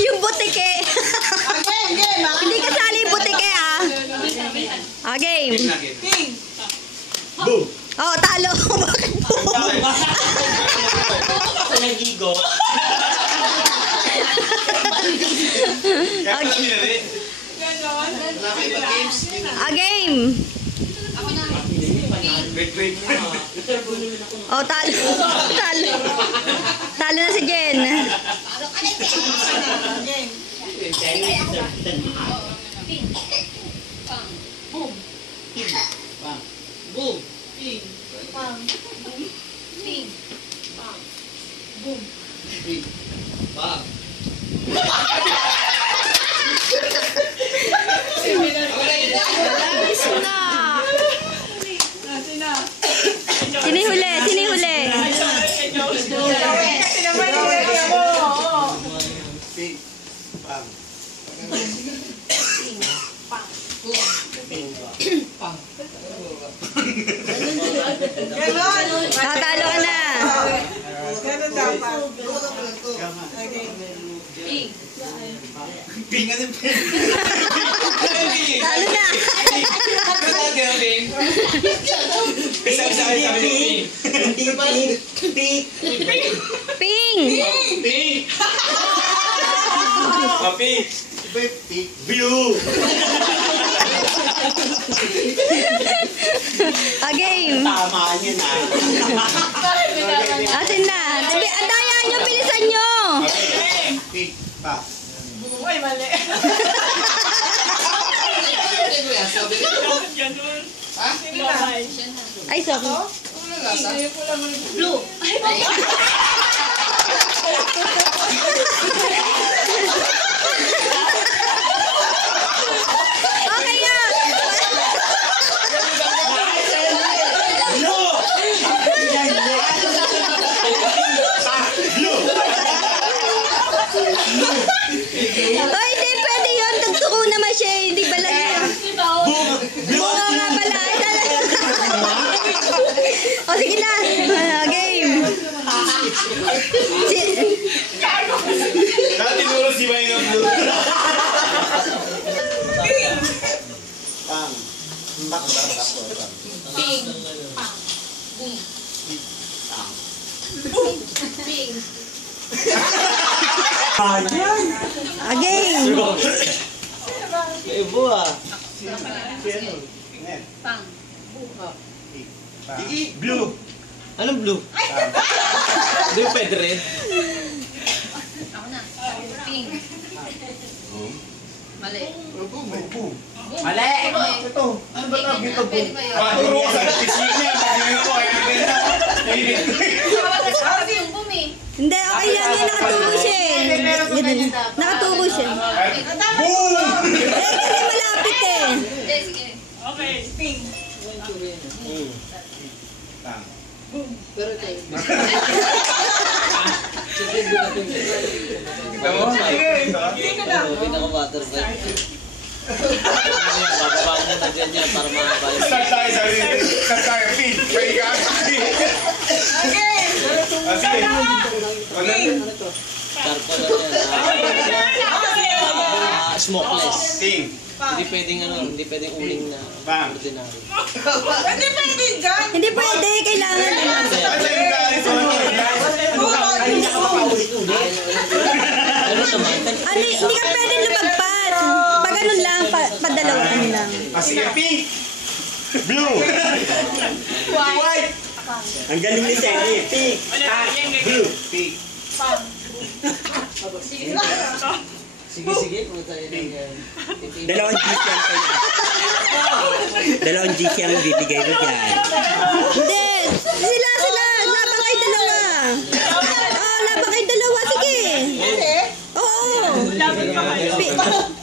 Yung butike. Hindi kasali yung butike ah. Game. Boom. Oh, talo. Bakit boom? Nagigo. Game. Oh, talo. Talo. Talo na si Jen. Boom. Boom. Ping. Pang. Boom. Ping. Pang. Boom. Ping. Pang. Tinihuli, tinihuli. Ping. Pang. Tatalo ka na. Ganun dapat. Ping. Ping ano yung ping? Talo na. Isa-isa kami ng ping. Ping. Ping. Ping. Ping. Blue. Game. Tama niya na. Atin na. Andaya nyo, bilisan nyo. Ping. Pa. Uy, mali. Ay, sorry. Blue. Okay nga. Oh, hindi pwede yun. Tugturo naman siya. Hindi pala yun. Oo nga pala. O, sige na. Game. Dati nuro si Wayne ng blue. Pang. Ping. Pang. Boom. Boom. Ping. Game. Ibu ah. Pang. Blue. Anong blue? Blue pwede rin. Ako na. Ping. Mali. Mali! Ito. Ano ba tawag dito? Pwede ba yun? Paturo ko sa piscina niya. Pagkakita ko ay nabenta. Sabi yung boom eh. Hindi, okay lang yan. Nakatubo siya eh. Ganun. Nakatubo siya. Boom! Kasi malapit eh. Hindi, sige. Okay, ping. Tang. Kita mo? Ping ka na. Bababa niya na ganyan para makabalik. Start tayo sa rin. Start tayo. Pin. Pwede ka. Okay. Sige. Carpa lang yan. Smokeless. Ping. Hindi pwedeng hindi pwedeng uling na Bang. ordinary. Pwede pwede dyan. Hindi pwede. Kailangan. Ano yung galit mo? Ano naman? Hindi ka pwede lumagpas. Pag ganun lang, padalawaan lang. Sige, pink. Blue. White. Ang galing ni Sandy. Pink. Blue. Pink. Sige, kung tayo ng Dalawang GC ang kayo. Dalawang GC ang bibigay mo dyan. Hindi. Sila. Laban kayo dalawa. Oh, laban kayo dalawa. Sige. Oo. Pi-